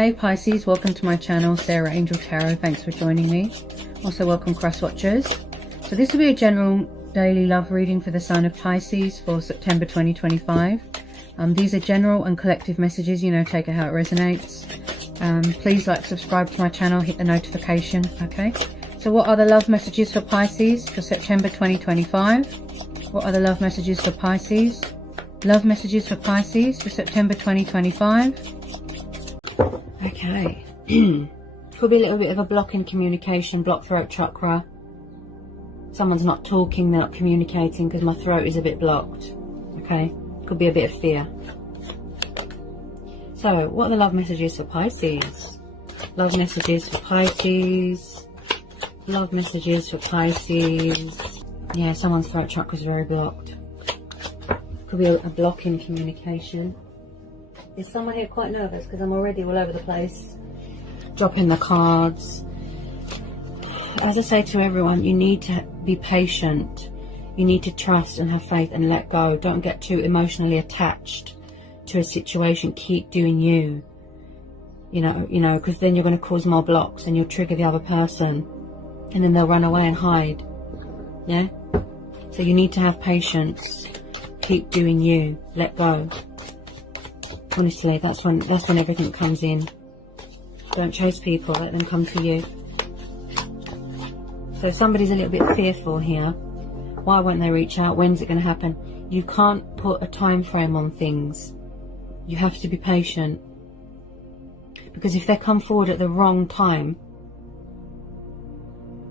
Hey Pisces, welcome to my channel, Sarah Angel Tarot. Thanks for joining me. Also welcome cross watchers. So this will be a general daily love reading for the sign of Pisces for September 2025. These are general and collective messages, you know, take it how it resonates. Please like, subscribe to my channel, hit the notification, okay? So what are the love messages for Pisces for September 2025? What are the love messages for Pisces? Love messages for Pisces for September 2025. Okay. Could be a little bit of a block in communication, block throat chakra. Someone's not talking, they're not communicating because my throat is a bit blocked. Okay. Could be a bit of fear. So, what are the love messages for Pisces? Love messages for Pisces. Love messages for Pisces. Yeah, someone's throat chakra is very blocked. Could be a block in communication. Is someone here quite nervous? Because I'm already all over the place. Dropping the cards. As I say to everyone, you need to be patient. You need to trust and have faith and let go. Don't get too emotionally attached to a situation. Keep doing you. You know, because then you're going to cause more blocks and you'll trigger the other person. And then they'll run away and hide. Yeah? So you need to have patience. Keep doing you. Let go. Honestly, that's when everything comes in. Don't chase people, let them come to you. So somebody's a little bit fearful here. Why won't they reach out? When's it going to happen? You can't put a time frame on things. You have to be patient. Because if they come forward at the wrong time,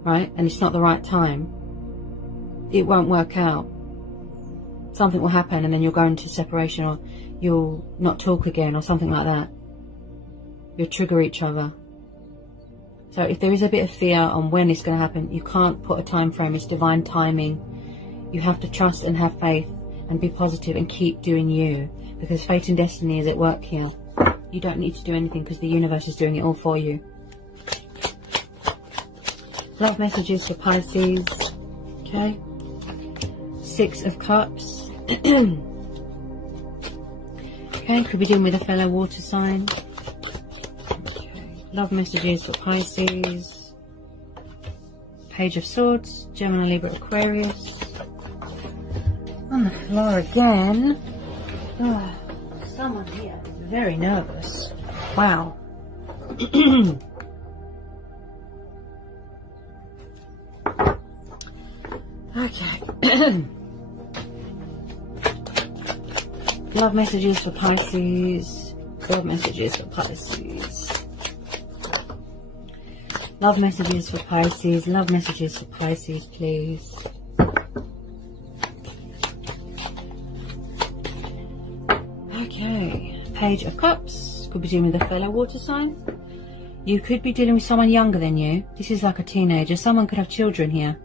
right, and it's not the right time, it won't work out. Something will happen and then you'll go into separation, or you'll not talk again, or something like that. You'll trigger each other. So if there is a bit of fear on when it's going to happen, you can't put a time frame. It's divine timing. You have to trust and have faith and be positive and keep doing you, because fate and destiny is at work here. You don't need to do anything because the universe is doing it all for you. Love messages for Pisces. Okay. 6 of Cups. Okay, could be dealing with a fellow water sign. Okay. Love messages for Pisces. Page of Swords, Gemini, Libra, Aquarius. On the floor again. Oh, someone here is very nervous. Wow. Okay. Love messages for Pisces. Love messages for Pisces. Love messages for Pisces. Love messages for Pisces, please. Okay. Page of Cups. Could be dealing with a fellow water sign. You could be dealing with someone younger than you. This is like a teenager. Someone could have children here.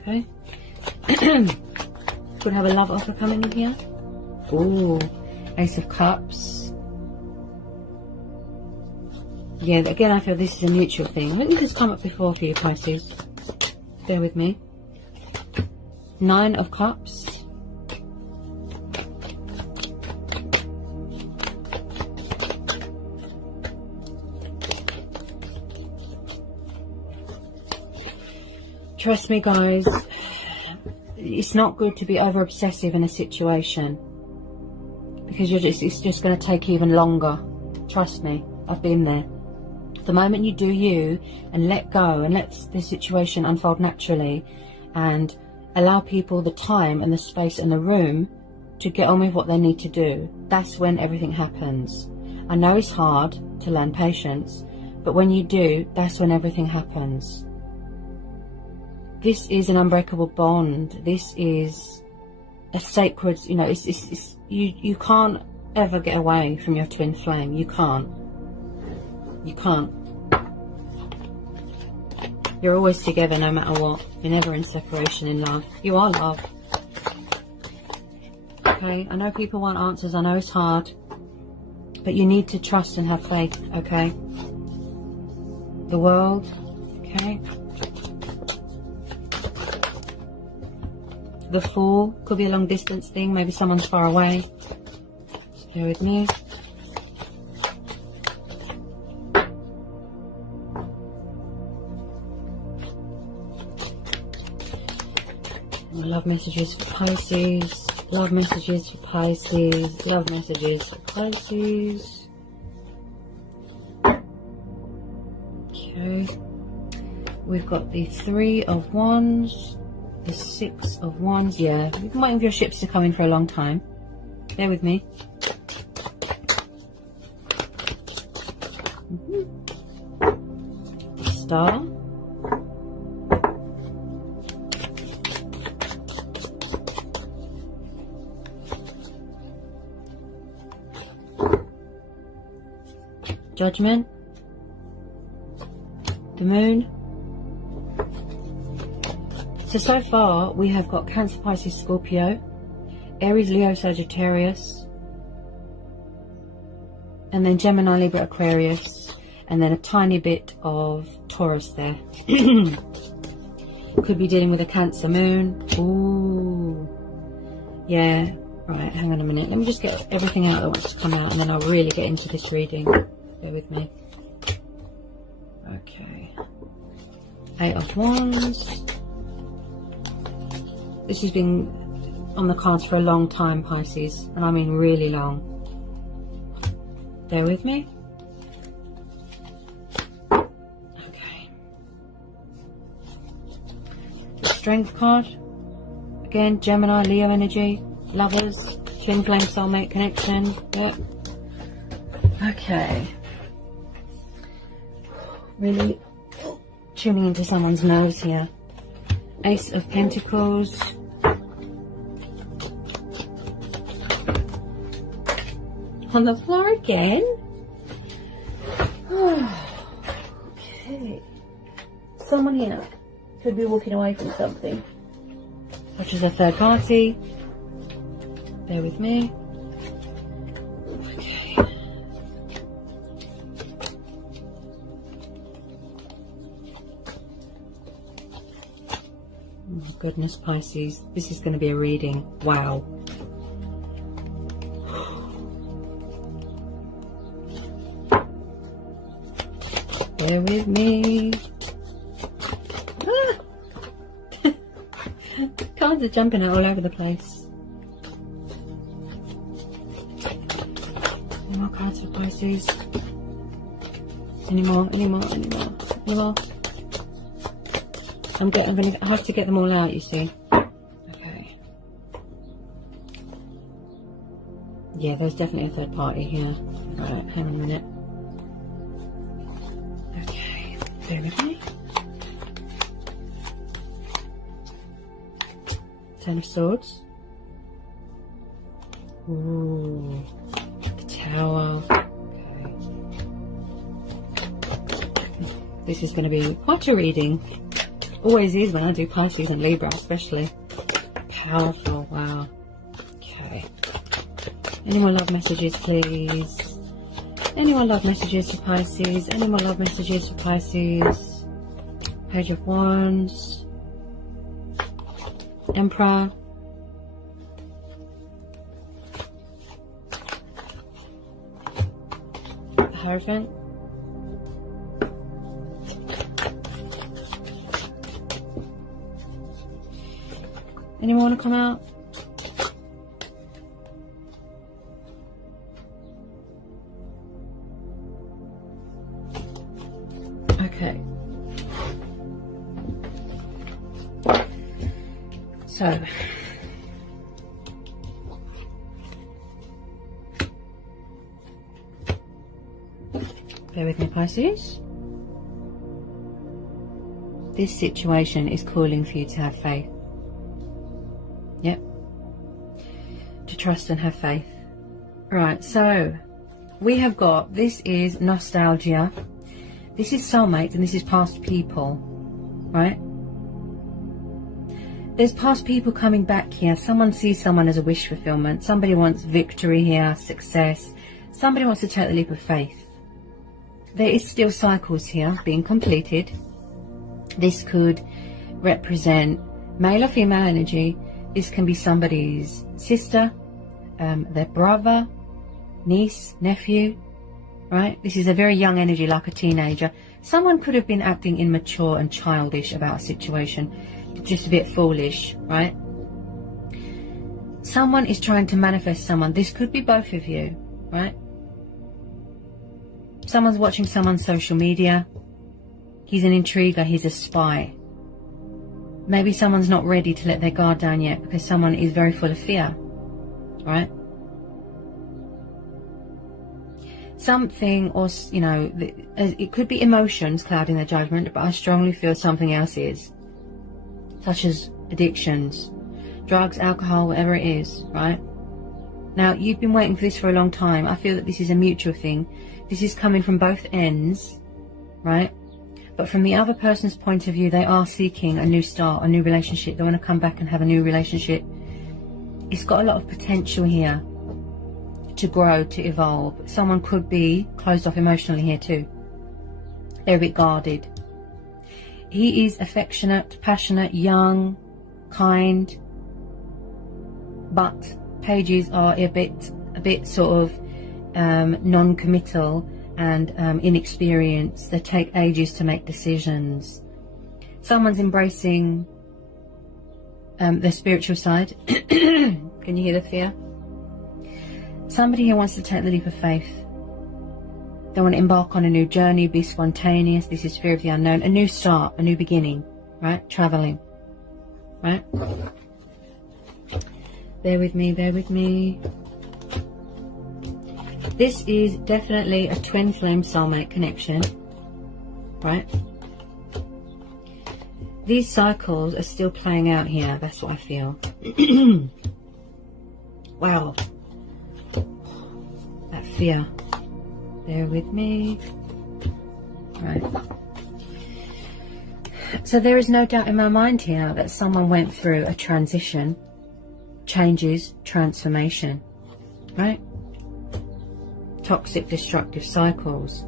Okay. Could have a love offer coming in here. Ooh, Ace of Cups. Yeah, again, I feel this is a mutual thing. Let me just come up before for you, Pisces. Bear with me. 9 of Cups. Trust me, guys. It's not good to be over obsessive in a situation, because it's just going to take even longer. Trust me, I've been there. The moment you do you and let go and let the situation unfold naturally and allow people the time and the space and the room to get on with what they need to do, that's when everything happens. I know it's hard to learn patience, but when you do, that's when everything happens. This is an unbreakable bond. This is a sacred, you know, you can't ever get away from your twin flame. You can't. You can't. You're always together no matter what. You're never in separation in love. You are love. Okay, I know people want answers. I know it's hard. But you need to trust and have faith, okay? The world, okay? The Fool could be a long distance thing. Maybe someone's far away. Bear with me. Love messages for Pisces. Love messages for Pisces. Love messages for Pisces. Okay. We've got the Three of Wands. The Six of Wands. Yeah, you might have your ships to come in for a long time. Bear with me. The Star. Judgment. The Moon. So far we have got Cancer, Pisces, Scorpio, Aries, Leo, Sagittarius, and then Gemini, Libra, Aquarius, and then a tiny bit of Taurus there. Could be dealing with a Cancer Moon. Ooh. Yeah. Right, hang on a minute. Let me just get everything out that wants to come out, and then I'll really get into this reading. Bear with me. Okay. Eight of Wands. This has been on the cards for a long time, Pisces, and I mean really long. Bear with me. Okay. The Strength card. Again, Gemini, Leo energy. Lovers, twin flame, soulmate connection. Yep. Okay. Really tuning into someone's nose here. Ace of Pentacles. On the floor again. Okay. Someone here could be walking away from something, such as a third party. Bear with me. Okay. Oh my goodness, Pisces. This is going to be a reading. Wow. Bear with me. Ah! Cards are jumping out all over the place. More cards for Pisces. Any more? I'm going to have to get them all out, you see. Okay. Yeah, there's definitely a third party here. Right, hang on a minute. Okay, bear with me. Ten of Swords. Ooh. Tower. Okay. This is going to be quite a reading. Always is when I do Pisces and Libra, especially. Powerful. Wow. Okay. Any more love messages, please? Any more love messages for Pisces? Any more love messages for Pisces? Page of Wands. Emperor. Hierophant. Anyone want to come out? Okay. So bear with me, Pisces. This situation is calling for you to have faith. Yep. To trust and have faith. Right, so we have got, this is nostalgia. This is soulmates and this is past people. Right? There's past people coming back here. Someone sees someone as a wish fulfillment. Somebody wants victory here, success. Somebody wants to take the leap of faith. There is still cycles here being completed. This could represent male or female energy. This can be somebody's sister, their brother, niece, nephew, right? This is a very young energy, like a teenager. Someone could have been acting immature and childish about a situation, just a bit foolish, right? Someone is trying to manifest someone. This could be both of you, right? Someone's watching someone's social media. He's an intriguer, he's a spy. Maybe someone's not ready to let their guard down yet because someone is very full of fear, right? Something, or, you know, it could be emotions clouding their judgment, but I strongly feel something else is, such as addictions, drugs, alcohol, whatever it is, right? Now, you've been waiting for this for a long time. I feel that this is a mutual thing. This is coming from both ends, right? But from the other person's point of view, they are seeking a new start, a new relationship. They want to come back and have a new relationship. It's got a lot of potential here to grow, to evolve. Someone could be closed off emotionally here too. They're a bit guarded. He is affectionate, passionate, young, kind, but pages are a bit sort of non-committal and inexperienced. They take ages to make decisions. Someone's embracing their spiritual side. Can you hear the fear? Somebody who wants to take the leap of faith. They want to embark on a new journey, be spontaneous. This is fear of the unknown. A new start, a new beginning, right? Traveling, right? Bear with me, bear with me. This is definitely a twin flame soulmate connection, right? These cycles are still playing out here. That's what I feel. Wow. That fear. Bear with me. Right. So there is no doubt in my mind here that someone went through a transition, changes, transformation, right? Toxic, destructive cycles,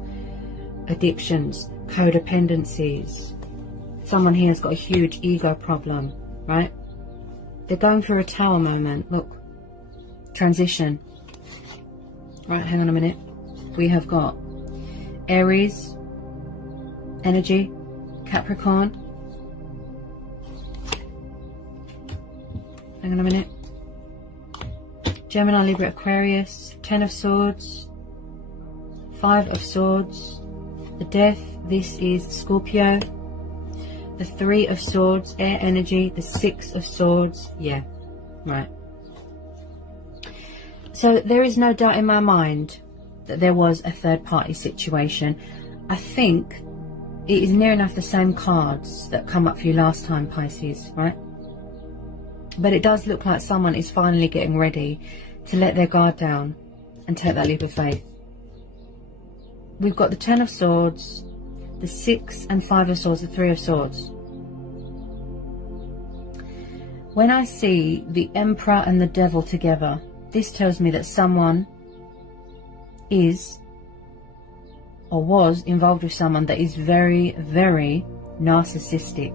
addictions, codependencies. Someone here has got a huge ego problem, right? They're going through a tower moment. Look, transition. Right, hang on a minute. We have got Aries energy, Capricorn. Hang on a minute. Gemini, Libra, Aquarius, 10 of Swords, 5 of Swords, the Death. This is Scorpio. The 3 of Swords, air energy, the 6 of Swords. Yeah, right. So there is no doubt in my mind that there was a third party situation. I think it is near enough the same cards that come up for you last time, Pisces, right? But it does look like someone is finally getting ready to let their guard down and take that leap of faith. We've got the 10 of Swords, the 6 and 5 of Swords, the 3 of Swords. When I see the Emperor and the Devil together, this tells me that someone is or was involved with someone that is very, very narcissistic,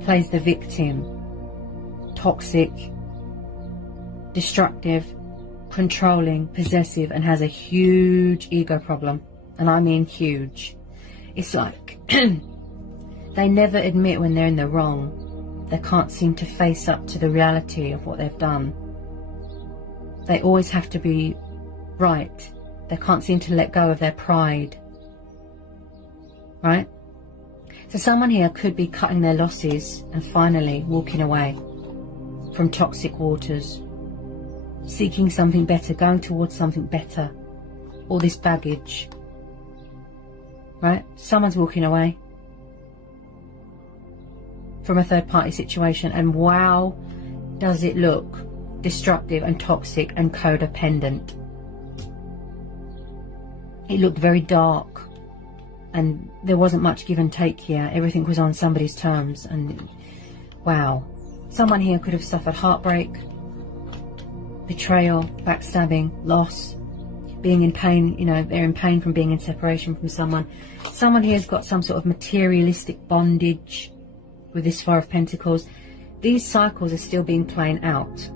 plays the victim, toxic, destructive, controlling, possessive, and has a huge ego problem. And I mean huge. It's like they never admit when they're in the wrong. They can't seem to face up to the reality of what they've done. They always have to be right. They can't seem to let go of their pride. Right? So someone here could be cutting their losses and finally walking away from toxic waters, seeking something better, going towards something better. All this baggage. Right? Someone's walking away from a third party situation, and wow, does it look destructive and toxic and codependent. It looked very dark and there wasn't much give and take here. Everything was on somebody's terms, and wow, someone here could have suffered heartbreak, betrayal, backstabbing, loss, being in pain. You know, they're in pain from being in separation from someone. Someone here has got some sort of materialistic bondage with this 4 of Pentacles. These cycles are still being played out,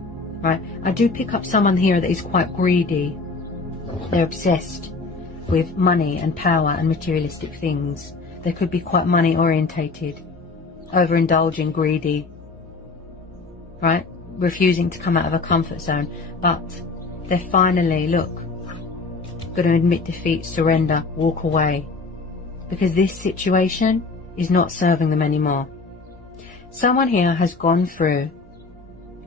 right? I do pick up someone here that is quite greedy. They're obsessed with money and power and materialistic things. They could be quite money orientated, overindulging, greedy, right? refusing to come out of a comfort zone, but they're finally, look, going to admit defeat, surrender, walk away, because this situation is not serving them anymore. Someone here has gone through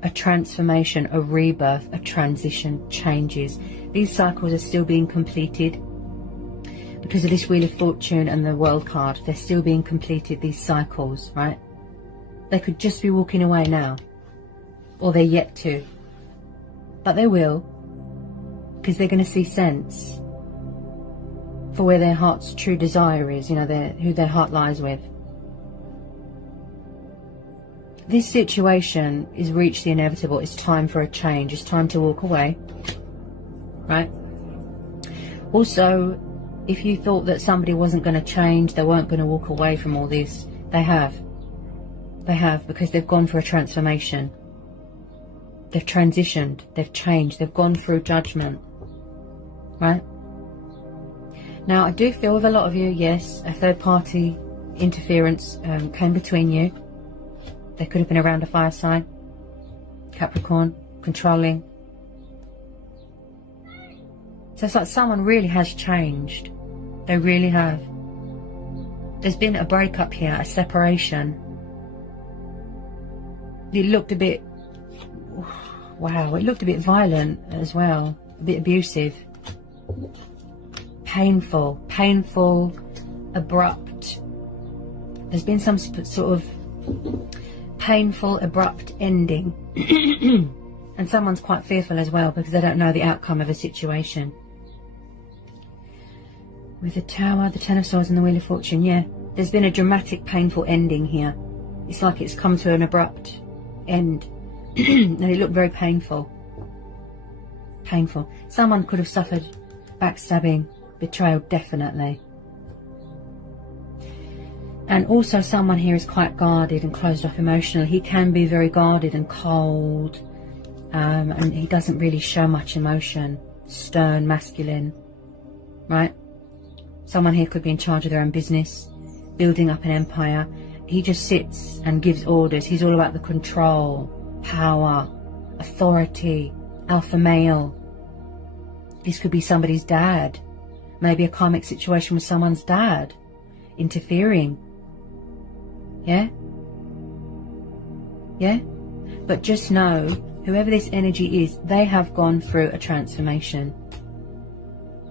a transformation, a rebirth, a transition, changes. These cycles are still being completed because of this Wheel of Fortune and the World card. They're still being completed, these cycles, right? They could just be walking away now, or they're yet to, but they will, because they're going to see sense for where their heart's true desire is, you know, who their heart lies with. This situation is reached the inevitable. It's time for a change. It's time to walk away, right? Also, if you thought that somebody wasn't going to change, they weren't going to walk away from all this, they have. They have, because they've gone for a transformation. They've transitioned, they've changed, they've gone through judgment, right? Now, I do feel with a lot of you, yes, a third party interference came between you. There could have been around a fire sign, Capricorn, controlling. So it's like someone really has changed. They really have. There's been a breakup here, a separation. It looked a bit, wow, it looked a bit violent as well, a bit abusive. Painful, abrupt. There's been some sort of painful, abrupt ending. And someone's quite fearful as well, because they don't know the outcome of a situation. With the Tower, the Ten of Swords and the Wheel of Fortune, yeah, there's been a dramatic, painful ending here. It's like it's come to an abrupt end. And it looked very painful. Painful. Someone could have suffered backstabbing, betrayal, definitely. And also someone here is quite guarded and closed off emotionally. He can be very guarded and cold, and he doesn't really show much emotion. Stern, masculine, right? Someone here could be in charge of their own business, building up an empire. He just sits and gives orders. He's all about the control, power, authority, alpha male. This could be somebody's dad. Maybe a karmic situation with someone's dad interfering. Yeah? Yeah? But just know, whoever this energy is, they have gone through a transformation.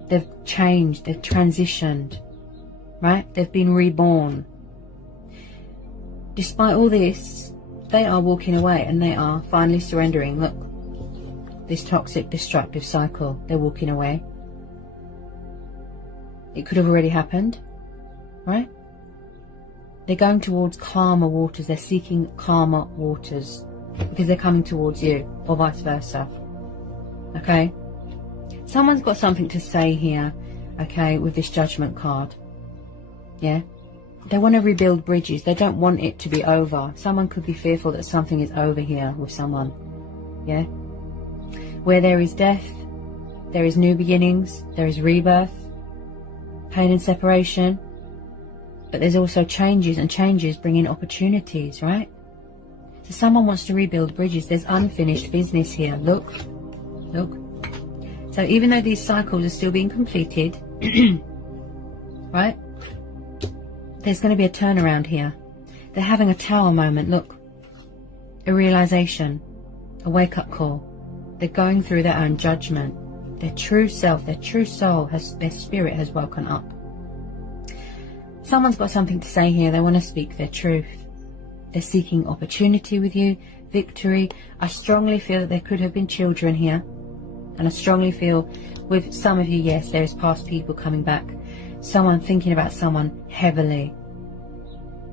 They've changed, they've transitioned, right? They've been reborn. Despite all this, they are walking away and they are finally surrendering. Look, this toxic, destructive cycle, they're walking away. It could have already happened, right? They're going towards calmer waters. They're seeking calmer waters because they're coming towards you, or vice versa. Okay? Someone's got something to say here, okay, with this Judgment card. Yeah? They want to rebuild bridges. They don't want it to be over. Someone could be fearful that something is over here with someone. Yeah? Where there is death, there is new beginnings, there is rebirth, pain and separation. But there's also changes, and changes bring in opportunities, right? So someone wants to rebuild bridges. There's unfinished business here. Look. Look. So even though these cycles are still being completed, right? There's going to be a turnaround here. They're having a Tower moment. Look. A realization. A wake-up call. They're going through their own judgment. Their true self, their true soul, their spirit has woken up. Someone's got something to say here. They want to speak their truth. They're seeking opportunity with you, victory. I strongly feel that there could have been children here. And I strongly feel with some of you, yes, there is past people coming back. Someone thinking about someone heavily.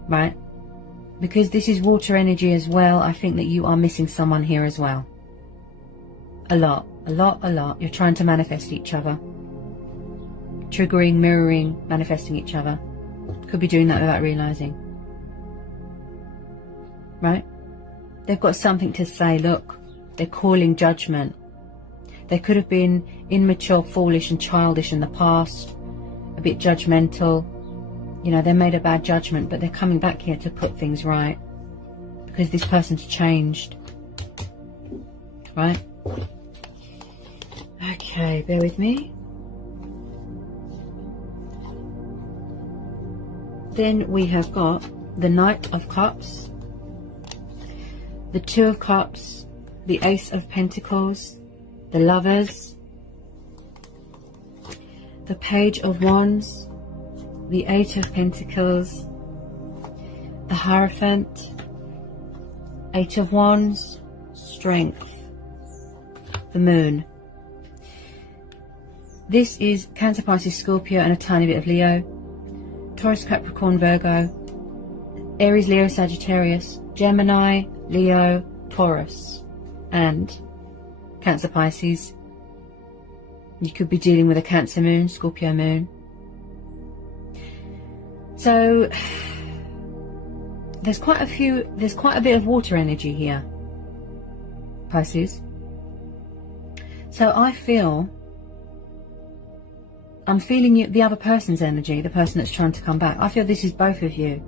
Right? Because this is water energy as well, I think that you are missing someone here as well. A lot. You're trying to manifest each other. Triggering, mirroring, manifesting each other. Could be doing that without realizing. Right? They've got something to say. Look, they're calling judgment. They could have been immature, foolish and childish in the past. A bit judgmental. You know, they made a bad judgment, but they're coming back here to put things right. Because this person's changed. right? Okay, bear with me. Then we have got the Knight of Cups, the Two of Cups, the Ace of Pentacles, the Lovers, the Page of Wands, the Eight of Pentacles, the Hierophant, Eight of Wands, Strength, the Moon. This is Cancer, Pisces, Scorpio, and a tiny bit of Leo. Taurus, Capricorn, Virgo, Aries, Leo, Sagittarius, Gemini, Leo, Taurus, and Cancer, Pisces. You could be dealing with a Cancer moon, Scorpio moon. So there's quite a bit of water energy here, Pisces. So I'm feeling you, the other person's energy, the person that's trying to come back. I feel this is both of you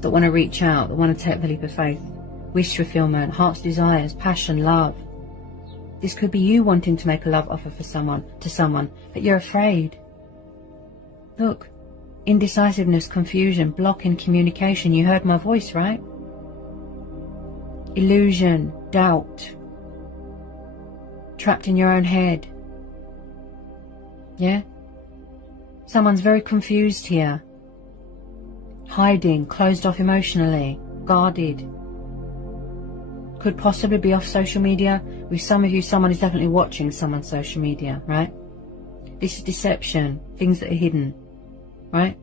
that want to reach out, that want to take the leap of faith. Wish fulfillment, heart's desires, passion, love. This could be you wanting to make a love offer for someone, but you're afraid. Look, indecisiveness, confusion, block in communication. You heard my voice, right? Illusion, doubt, trapped in your own head. Yeah? Someone's very confused here. Hiding, closed off emotionally, guarded. Could possibly be off social media. With some of you, someone is definitely watching someone's social media, right? This is deception, things that are hidden, right?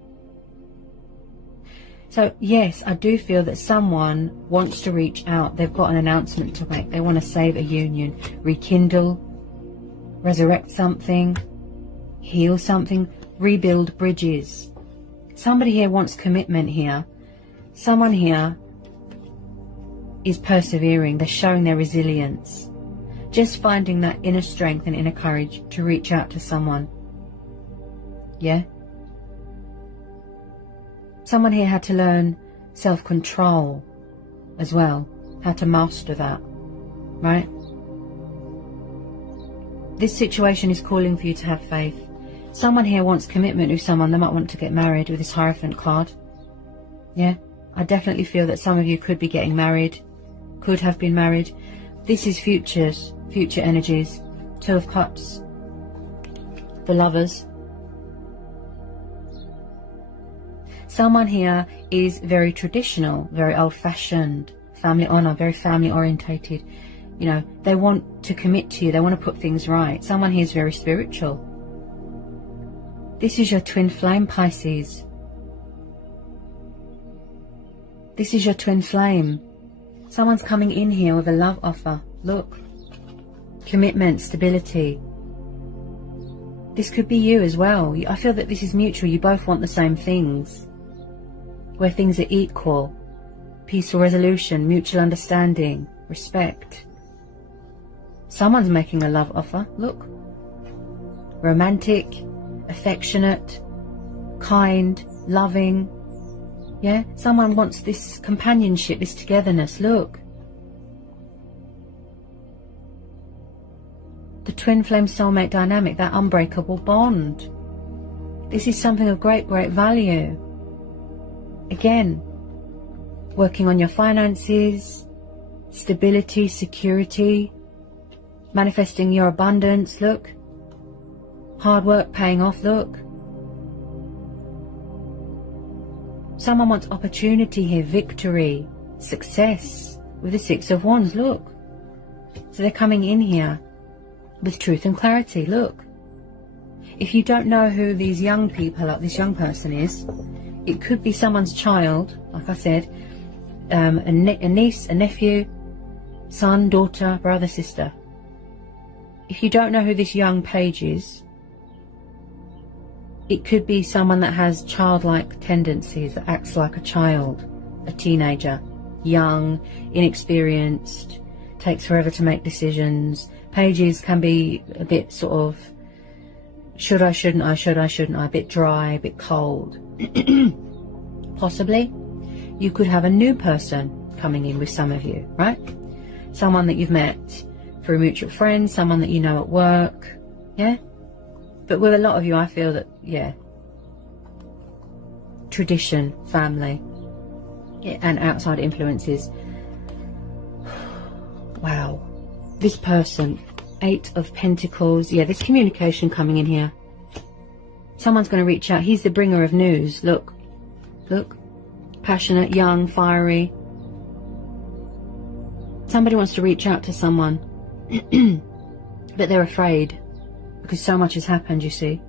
So yes, I do feel that someone wants to reach out. They've got an announcement to make. They want to save a union, rekindle, resurrect something, heal something, rebuild bridges. Somebody here wants commitment here. Someone here is persevering. They're showing their resilience. Just finding that inner strength and inner courage to reach out to someone. Yeah? Someone here had to learn self-control as well. How to master that. Right? This situation is calling for you to have faith. Someone here wants commitment with someone. They might want to get married with this Hierophant card. Yeah? I definitely feel that some of you could be getting married. Could have been married. This is future energies. Two of Cups. The Lovers. Someone here is very traditional, very old-fashioned, family honor, very family-orientated. You know, they want to commit to you. They want to put things right. Someone here is very spiritual. This is your twin flame, Pisces. This is your twin flame. Someone's coming in here with a love offer. Look. Commitment, stability. This could be you as well. I feel that this is mutual. You both want the same things. Where things are equal. Peaceful resolution, mutual understanding, respect. Someone's making a love offer. Look. Romantic, affectionate, kind, loving. Yeah? Someone wants this companionship, this togetherness. Look. The twin flame soulmate dynamic, that unbreakable bond. This is something of great, great value. Again, working on your finances, stability, security, manifesting your abundance. Look. Hard work paying off. Look. Someone wants opportunity here, victory, success with the Six of Wands. Look. So they're coming in here with truth and clarity. Look. If you don't know who these young people are, this young person is, it could be someone's child, like I said, a niece, a nephew, son, daughter, brother, sister. If you don't know who this young page is, it could be someone that has childlike tendencies, that acts like a child, a teenager, young, inexperienced, takes forever to make decisions. Pages can be a bit sort of, should I, shouldn't I, should I, shouldn't I, a bit dry, a bit cold. Possibly, you could have a new person coming in with some of you, right? Someone that you've met through a mutual friend, someone that you know at work, yeah? But with a lot of you, I feel that, yeah, tradition, family, yeah, and outside influences. Wow. This person, 8 of Pentacles, yeah, there's communication coming in here. Someone's going to reach out. He's the bringer of news. Look, look, passionate, young, fiery. Somebody wants to reach out to someone, but they're afraid because so much has happened, you see.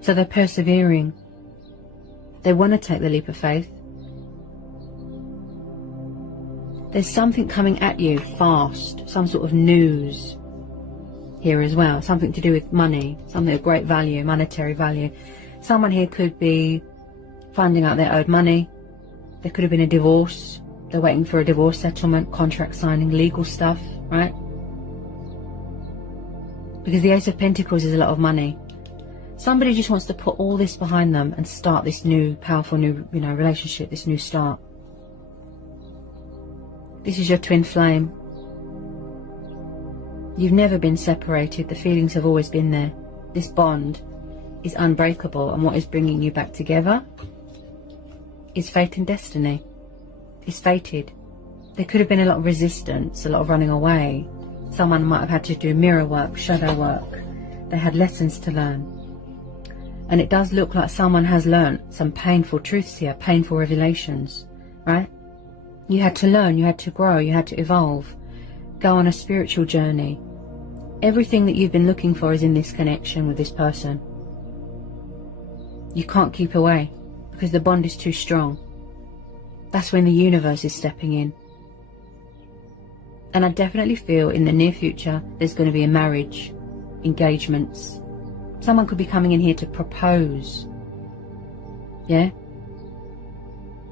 So they're persevering. They want to take the leap of faith. There's something coming at you fast, some sort of news here as well, something to do with money, something of great value, monetary value. Someone here could be finding out they're owed money. There could have been a divorce. They're waiting for a divorce settlement, contract signing, legal stuff, right? Because the Ace of Pentacles is a lot of money. Somebody just wants to put all this behind them and start this new, powerful new, you know, relationship, this new start. This is your twin flame. You've never been separated. The feelings have always been there. This bond is unbreakable, and what is bringing you back together is fate and destiny. It's fated. There could have been a lot of resistance, a lot of running away. Someone might have had to do mirror work, shadow work. They had lessons to learn. And it does look like someone has learned some painful truths here, painful revelations, right? You had to learn, you had to grow, you had to evolve, go on a spiritual journey. Everything that you've been looking for is in this connection with this person. You can't keep away because the bond is too strong. That's when the universe is stepping in. And I definitely feel in the near future there's going to be a marriage, engagements. Someone could be coming in here to propose. Yeah?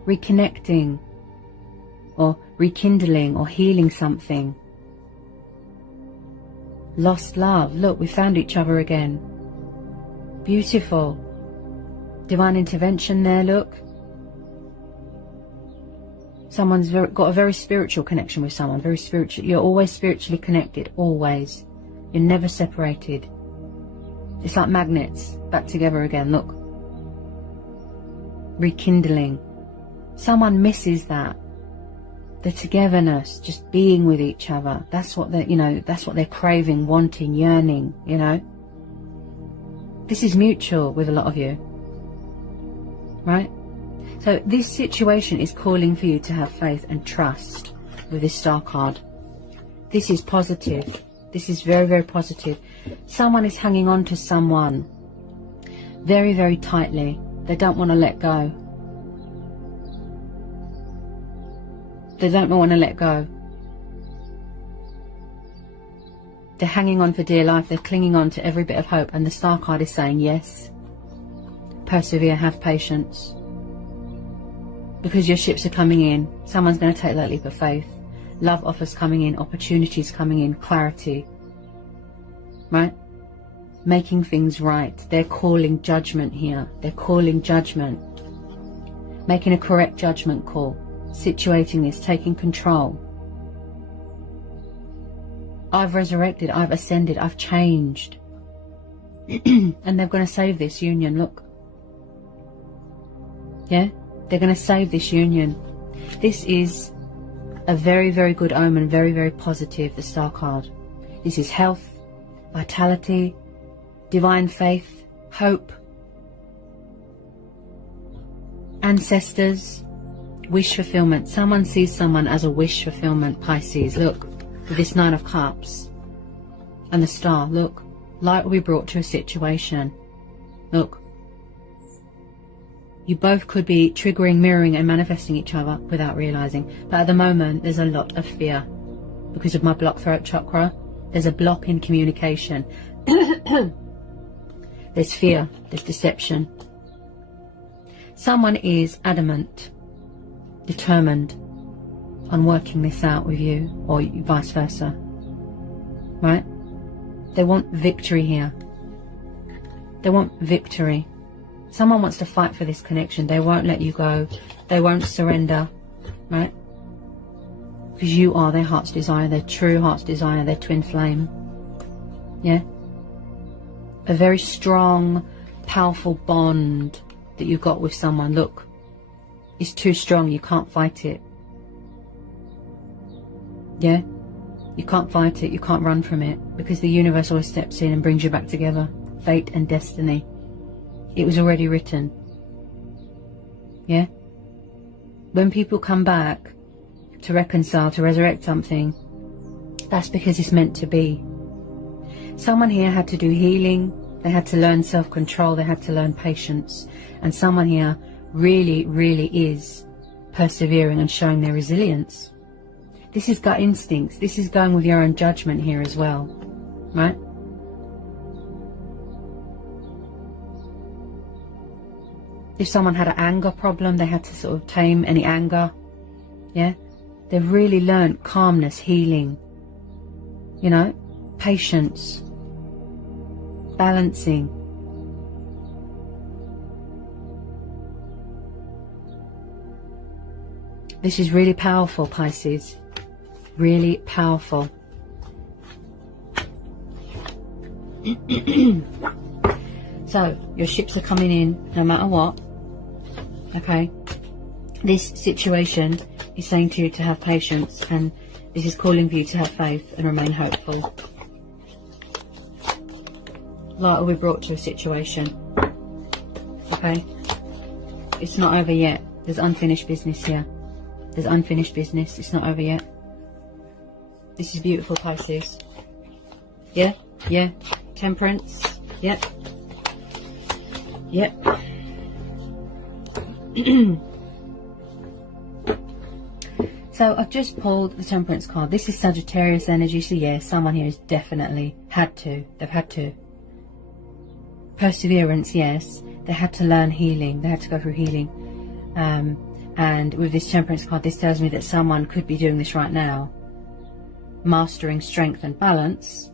Reconnecting. Or rekindling or healing something. Lost love. Look, we found each other again. Beautiful. Divine intervention there, look. Someone's got a very spiritual connection with someone. Very spiritual. You're always spiritually connected. Always. You're never separated. It's like magnets. Back together again. Look. Rekindling. Someone misses that. The togetherness, just being with each other. That's what they're, you know, that's what they're craving, wanting, yearning, you know. This is mutual with a lot of you. Right? So this situation is calling for you to have faith and trust with this Star card. This is positive. This is very, very positive. Someone is hanging on to someone very, very tightly. They don't want to let go. They don't want to let go. They're hanging on for dear life. They're clinging on to every bit of hope. And the Star card is saying yes. Persevere, have patience. Because your ships are coming in. Someone's going to take that leap of faith. Love offers coming in. Opportunities coming in. Clarity. Right? Making things right. They're calling judgment here. They're calling judgment. Making a correct judgment call. Situating this, taking control. I've resurrected, I've ascended, I've changed. And they're going to save this union, look. Yeah? They're going to save this union. This is a very, very good omen, very, very positive, the Star card. This is health, vitality, divine faith, hope, ancestors, wish fulfillment. Someone sees someone as a wish fulfillment, Pisces. Look, with this 9 of Cups and the Star. Look, light will be brought to a situation. Look, you both could be triggering, mirroring and manifesting each other without realizing. But at the moment, there's a lot of fear because of my blocked throat chakra. There's a block in communication. There's fear, there's deception. Someone is adamant, determined on working this out with you, or vice versa, right? They want victory here. They want victory. Someone wants to fight for this connection. They won't let you go. They won't surrender, right? Because you are their heart's desire, their true heart's desire, their twin flame. Yeah? A very strong, powerful bond that you've got with someone. Look, it's too strong, you can't fight it. Yeah? You can't fight it, you can't run from it, because the universe always steps in and brings you back together. Fate and destiny. It was already written. Yeah? When people come back to reconcile, to resurrect something, that's because it's meant to be. Someone here had to do healing, they had to learn self-control, they had to learn patience, and someone here really, really is persevering and showing their resilience. This is gut instincts, this is going with your own judgment here as well, right? If someone had an anger problem, they had to sort of tame any anger, yeah? They've really learned calmness, healing, you know, patience, balancing. This is really powerful, Pisces. Really powerful. So, your ships are coming in no matter what. Okay? This situation is saying to you to have patience, and this is calling for you to have faith and remain hopeful. Light will be brought to a situation. Okay? It's not over yet. There's unfinished business here. There's unfinished business. It's not over yet. This is beautiful, Pisces. Yeah? Yeah. Temperance. Yep. Yep. So I've just pulled the Temperance card. This is Sagittarius energy. So yeah, someone here has definitely had to. They've had to. Perseverance, yes. They had to learn healing. They had to go through healing. And with this Temperance card, this tells me that someone could be doing this right now. Mastering strength and balance.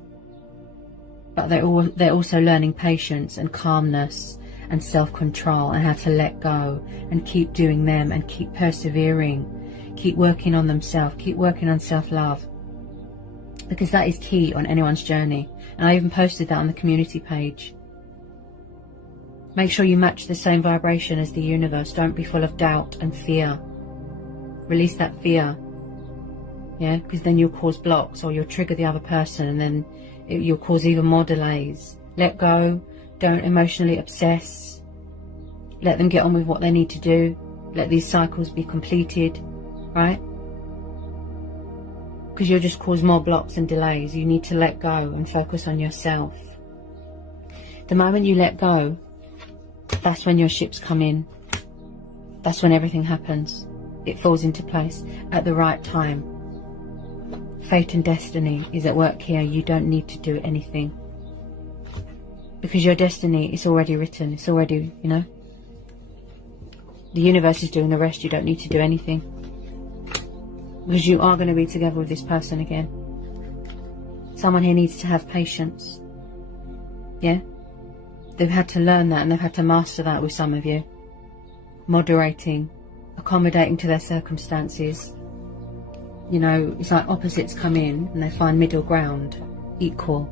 But they're also learning patience and calmness and self-control, and how to let go and keep doing them and keep persevering. Keep working on themselves. Keep working on self-love. Because that is key on anyone's journey. And I even posted that on the community page. Make sure you match the same vibration as the universe. Don't be full of doubt and fear. Release that fear. Yeah, because then you'll cause blocks, or you'll trigger the other person, and then you'll cause even more delays. Let go. Don't emotionally obsess. Let them get on with what they need to do. Let these cycles be completed, right? Because you'll just cause more blocks and delays. You need to let go and focus on yourself. The moment you let go, that's when your ships come in. That's when everything happens. It falls into place at the right time. Fate and destiny is at work here. You don't need to do anything. Because your destiny is already written. It's already, you know. The universe is doing the rest. You don't need to do anything. Because you are going to be together with this person again. Someone here needs to have patience. Yeah? They've had to learn that, and they've had to master that with some of you. Moderating. Accommodating to their circumstances. You know, it's like opposites come in and they find middle ground. Equal.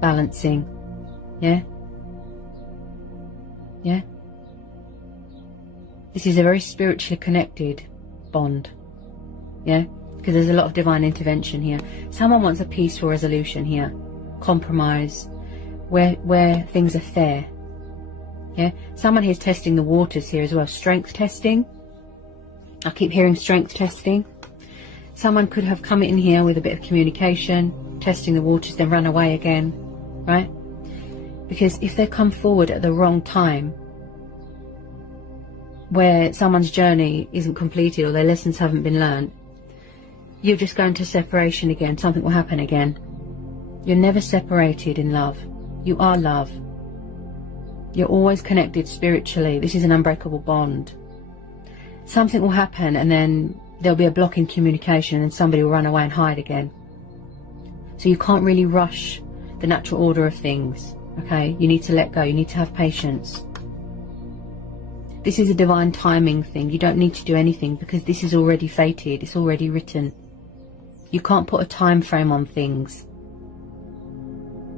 Balancing. Yeah? Yeah? This is a very spiritually connected bond. Yeah? Because there's a lot of divine intervention here. Someone wants a peaceful resolution here. Compromise. Where things are fair. Yeah? Someone here is testing the waters here as well. Strength testing. I keep hearing strength testing. Someone could have come in here with a bit of communication, testing the waters, then run away again. Right? Because if they come forward at the wrong time, where someone's journey isn't completed or their lessons haven't been learned, you're just going to separation again. Something will happen again. You're never separated in love. You are love. You're always connected spiritually. This is an unbreakable bond. Something will happen, and then there'll be a block in communication, and somebody will run away and hide again. So you can't really rush the natural order of things. Okay, you need to let go. You need to have patience. This is a divine timing thing. You don't need to do anything because this is already fated. It's already written. You can't put a time frame on things,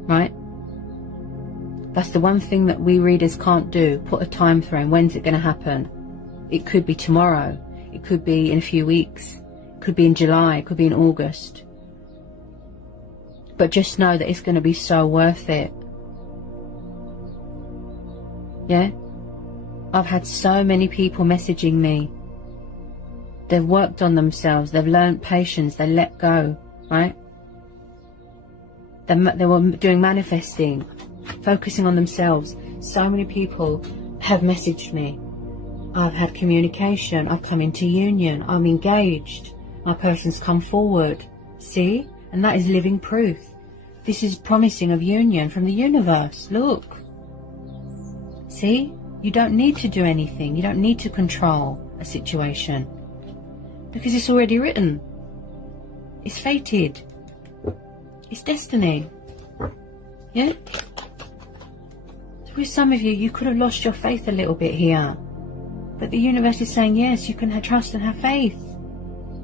right? That's the one thing that we readers can't do. Put a time frame. When's it going to happen? It could be tomorrow. It could be in a few weeks. It could be in July. It could be in August. But just know that it's going to be so worth it. Yeah? I've had so many people messaging me. They've worked on themselves. They've learned patience. They let go, right? They were doing manifesting, focusing on themselves. So many people have messaged me. I've had communication. I've come into union. I'm engaged. My person's come forward. See? And that is living proof. This is promising of union from the universe. Look. See? You don't need to do anything. You don't need to control a situation. Because it's already written. It's fated. It's destiny. Yeah? So with some of you, you could have lost your faith a little bit here. But the universe is saying, yes, you can trust and have faith.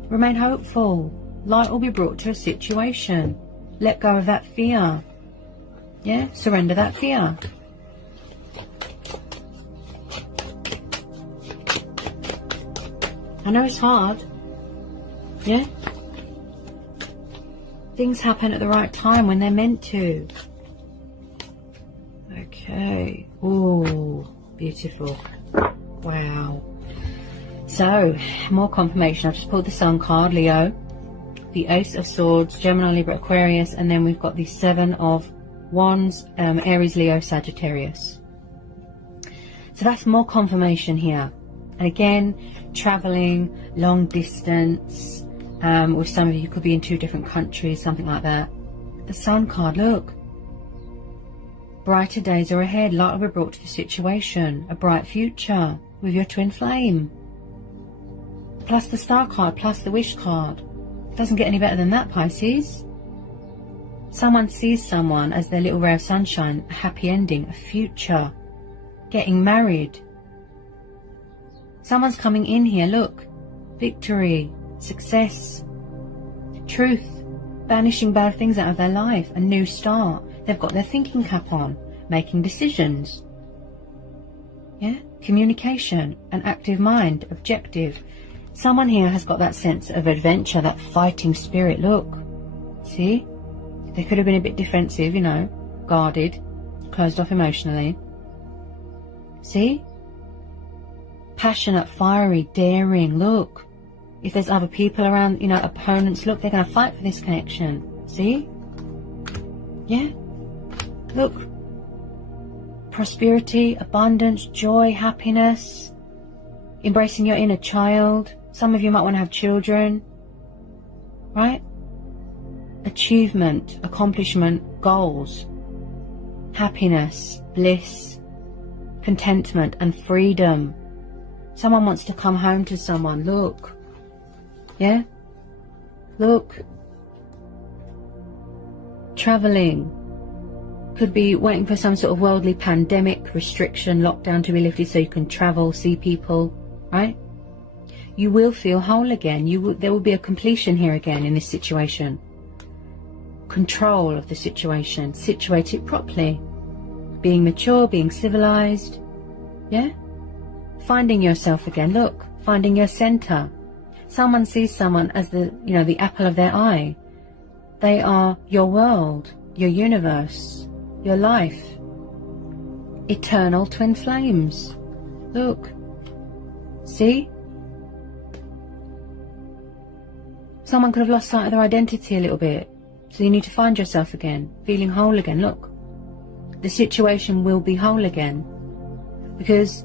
Remain hopeful. Light will be brought to a situation. Let go of that fear. Yeah? Surrender that fear. I know it's hard. Yeah? Things happen at the right time when they're meant to. Okay. Oh, beautiful. Wow. So, more confirmation. I've just pulled the Sun card, Leo. The Ace of Swords, Gemini, Libra, Aquarius. And then we've got the Seven of Wands, Aries, Leo, Sagittarius. So that's more confirmation here. And again, traveling, long distance, with some of you could be in 2 different countries, something like that. The Sun card, look. Brighter days are ahead. Light will be brought to the situation. A bright future with your twin flame. Plus the Star card, plus the Wish card. Doesn't get any better than that, Pisces. Someone sees someone as their little ray of sunshine, a happy ending, a future, getting married. Someone's coming in here, look. Victory, success, truth, banishing bad things out of their life, a new start. They've got their thinking cap on, making decisions. Yeah? Communication, an active mind, objective. Someone here has got that sense of adventure, that fighting spirit, look. See? They could have been a bit defensive, you know, guarded, closed off emotionally. See? Passionate, fiery, daring, look. If there's other people around, you know, opponents, look, they're going to fight for this connection. See? Yeah? Look. Prosperity, abundance, joy, happiness. Embracing your inner child. Some of you might want to have children. Right? Achievement, accomplishment, goals. Happiness, bliss, contentment and freedom. Someone wants to come home to someone. Look. Yeah? Look. Traveling. Could be waiting for some sort of worldly pandemic, restriction, lockdown to be lifted so you can travel, see people. Right? You will feel whole again. There will be a completion here again in this situation. Control of the situation. Situate it properly. Being mature, being civilized. Yeah? Finding yourself again. Look. Finding your center. Someone sees someone as the, you know, the apple of their eye. They are your world, your universe, your life. Eternal twin flames. Look. See? Someone could have lost sight of their identity a little bit. So you need to find yourself again, feeling whole again. Look. The situation will be whole again. Because,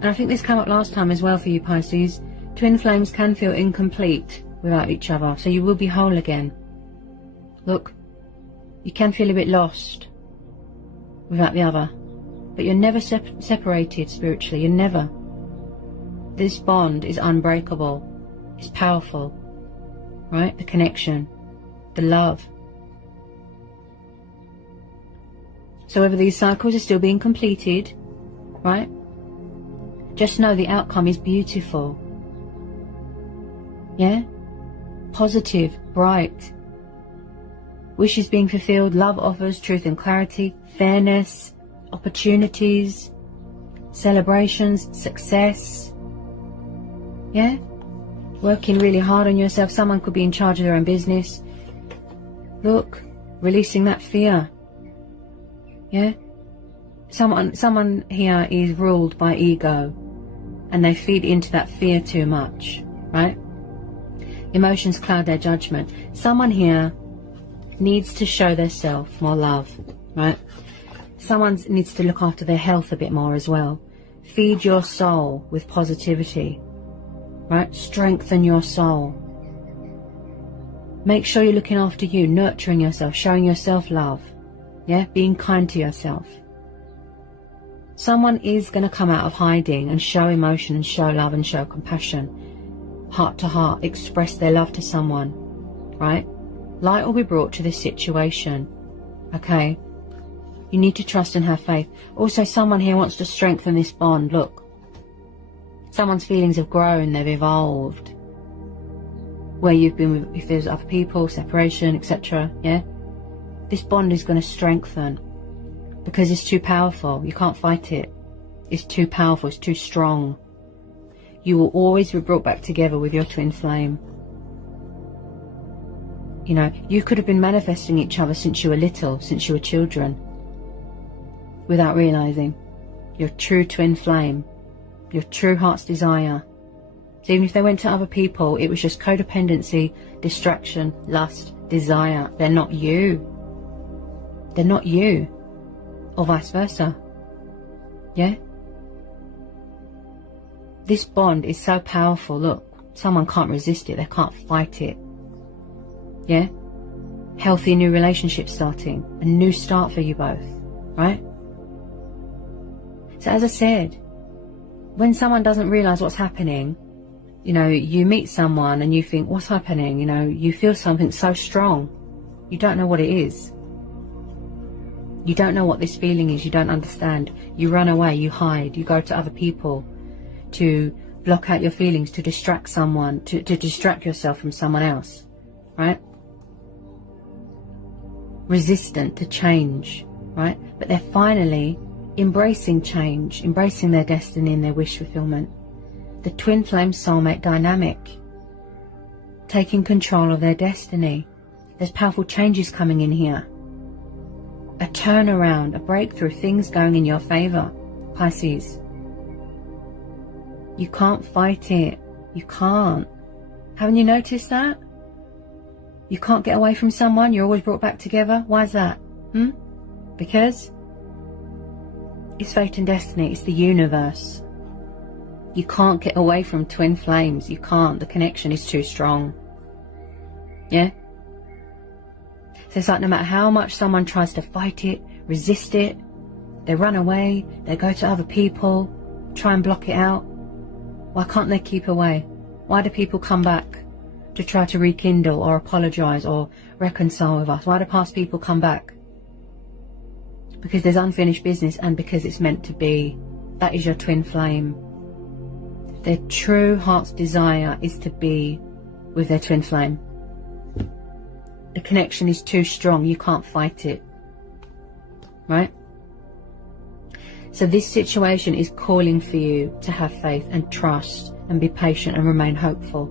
and I think this came up last time as well for you, Pisces, twin flames can feel incomplete without each other. So you will be whole again. Look. You can feel a bit lost without the other. But you're never separated spiritually. You're never. This bond is unbreakable. It's powerful. Right? The connection. The love. So whether these cycles are still being completed, right? Just know the outcome is beautiful. Yeah? positive, bright. Wishes being fulfilled, love offers, truth and clarity, fairness, opportunities, celebrations, success. Yeah? Working really hard on yourself. Someone could be in charge of their own business. Look, releasing that fear. Yeah? Someone here is ruled by ego, and they feed into that fear too much, right? Emotions cloud their judgment. Someone here needs to show themselves more love, right? Someone needs to look after their health a bit more as well. Feed your soul with positivity, right? Strengthen your soul. Make sure you're looking after you, nurturing yourself, showing yourself love, yeah? Being kind to yourself. Someone is going to come out of hiding and show emotion and show love and show compassion. Heart to heart, express their love to someone, right? Light will be brought to this situation, okay? You need to trust and have faith. Also, someone here wants to strengthen this bond. Look, someone's feelings have grown, they've evolved. Where you've been with, if there's other people, separation, etc., yeah? This bond is going to strengthen. Because it's too powerful. You can't fight it. It's too powerful. It's too strong. You will always be brought back together with your twin flame. You know, you could have been manifesting each other since you were little, since you were children, without realizing. Your true twin flame. Your true heart's desire. So even if they went to other people, it was just codependency, distraction, lust, desire. They're not you. They're not you. Or vice versa. Yeah? This bond is so powerful. Look, someone can't resist it. They can't fight it. Yeah? Healthy new relationship starting. A new start for you both. Right? So as I said, when someone doesn't realize what's happening, you know, you meet someone and you think, what's happening? You know, you feel something so strong. You don't know what it is. You don't know what this feeling is. You don't understand. You run away. You hide. You go to other people to block out your feelings, to distract someone, to distract yourself from someone else. Right? Resistant to change. Right? But they're finally embracing change, embracing their destiny and their wish fulfillment. The twin flame soulmate dynamic. Taking control of their destiny. There's powerful changes coming in here. A turnaround, a breakthrough, things going in your favor, Pisces. You can't fight it. You can't. Haven't you noticed that? You can't get away from someone. You're always brought back together. Why is that? Because it's fate and destiny. It's the universe. You can't get away from twin flames. You can't. The connection is too strong. Yeah? So it's like no matter how much someone tries to fight it, resist it, they run away, they go to other people, try and block it out. Why can't they keep away? Why do people come back to try to rekindle or apologize or reconcile with us? Why do past people come back? Because there's unfinished business and because it's meant to be. That is your twin flame. Their true heart's desire is to be with their twin flame. The connection is too strong. You can't fight it. Right? So this situation is calling for you to have faith and trust and be patient and remain hopeful.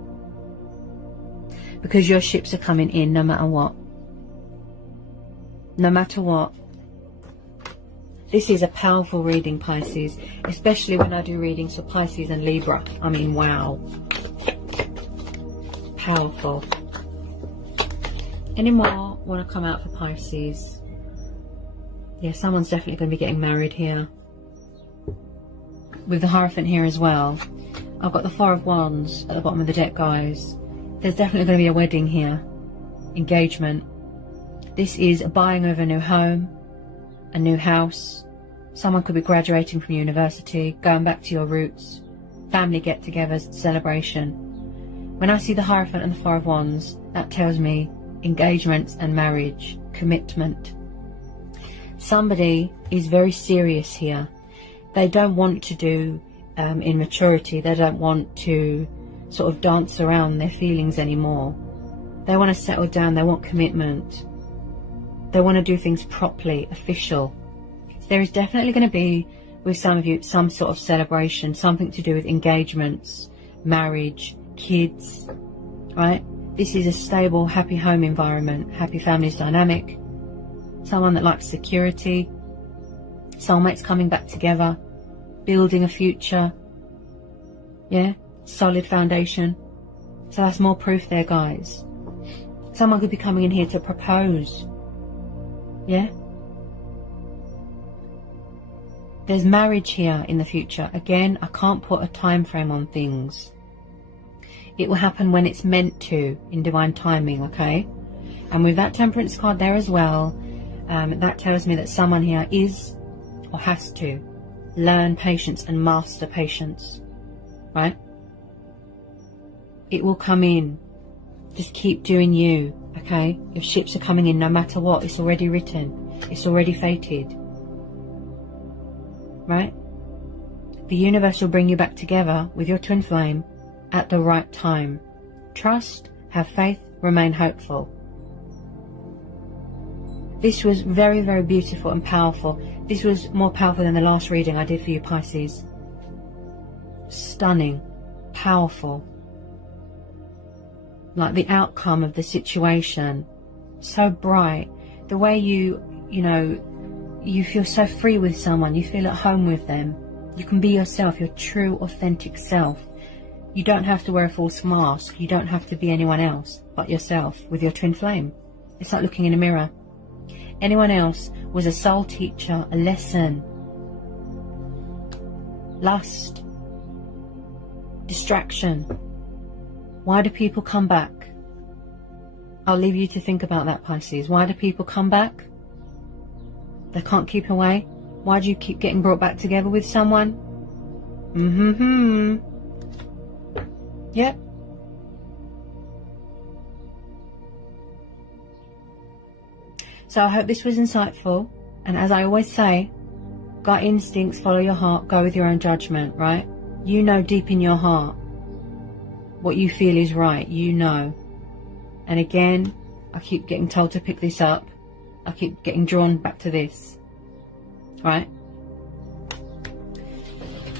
Because your ships are coming in no matter what. No matter what. This is a powerful reading, Pisces. Especially when I do readings for Pisces and Libra. I mean, wow. Powerful. Any more want to come out for Pisces? Yeah, someone's definitely going to be getting married here. With the Hierophant here as well. I've got the Four of Wands at the bottom of the deck, guys. There's definitely going to be a wedding here. Engagement. This is a buying of a new home, a new house. Someone could be graduating from university, going back to your roots. Family get-togethers, celebration. When I see the Hierophant and the Four of Wands, that tells me engagements and marriage, commitment. Somebody is very serious here. They don't want to do immaturity. They don't want to sort of dance around their feelings anymore. They want to settle down. They want commitment. They want to do things properly, official. There is definitely going to be, with some of you, some sort of celebration, something to do with engagements, marriage, kids, right? This is a stable, happy home environment, happy families dynamic, someone that likes security, soulmates coming back together, building a future, yeah, solid foundation. So that's more proof there, guys. Someone could be coming in here to propose, yeah. There's marriage here in the future. Again, I can't put a time frame on things. It will happen when it's meant to, in divine timing, okay? And with that Temperance card there as well, that tells me that someone here is or has to learn patience and master patience, right? It will come in. Just keep doing you, okay? If ships are coming in, no matter what, it's already written. It's already fated. Right? The universe will bring you back together with your twin flame at the right time. Trust, have faith, remain hopeful. This was very, very beautiful and powerful. This was more powerful than the last reading I did for you, Pisces. Stunning, powerful. Like the outcome of the situation. So bright. The way you know, you feel so free with someone, you feel at home with them. You can be yourself, your true, authentic self. You don't have to wear a false mask. You don't have to be anyone else but yourself with your twin flame. It's like looking in a mirror. Anyone else was a soul teacher, a lesson. Lust. Distraction. Why do people come back? I'll leave you to think about that, Pisces. Why do people come back? They can't keep away. Why do you keep getting brought back together with someone? Yep. So I hope this was insightful. And as I always say, gut instincts, follow your heart, go with your own judgment, right? You know deep in your heart what you feel is right. You know. And again, I keep getting told to pick this up. I keep getting drawn back to this, right?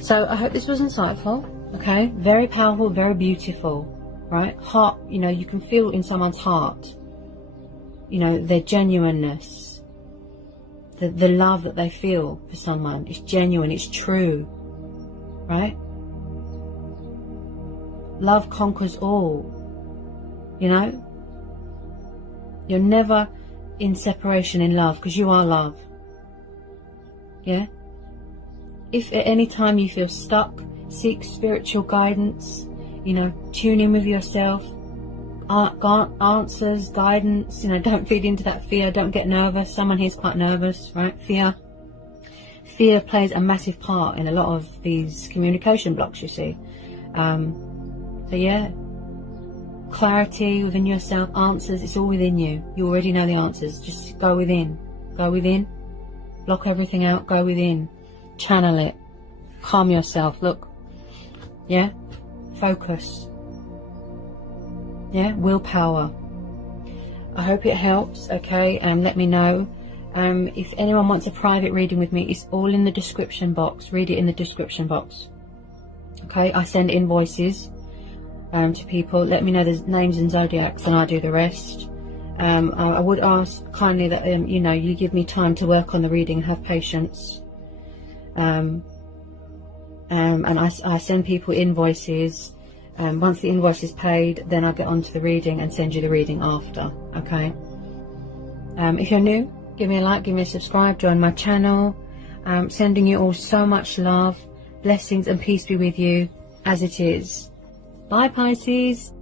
So I hope this was insightful, okay? Very powerful, very beautiful, right? Heart, you know, you can feel in someone's heart, you know, their genuineness, the love that they feel for someone. It's genuine, it's true, right? Love conquers all, you know? You're never in separation in love, because you are love. Yeah? If at any time you feel stuck, seek spiritual guidance, you know, tune in with yourself, answers, guidance, you know, don't feed into that fear, don't get nervous. Someone here's quite nervous, right? Fear plays a massive part in a lot of these communication blocks, you see. So yeah, clarity within yourself, answers, it's all within you. You already know the answers. Just go within. Go within. Block everything out. Go within. Channel it. Calm yourself. Look. Yeah? Focus. Yeah? Willpower. I hope it helps, okay? Let me know. If anyone wants a private reading with me, it's all in the description box. Read it in the description box. Okay? I send invoices to people. Let me know the names and zodiacs and I do the rest. I would ask kindly that you know, you give me time to work on the reading, have patience. And I send people invoices. Once the invoice is paid, then I get onto the reading and send you the reading after. Okay. If you're new, give me a like, give me a subscribe, join my channel. Sending you all so much love, blessings and peace be with you as it is. Bye, Pisces.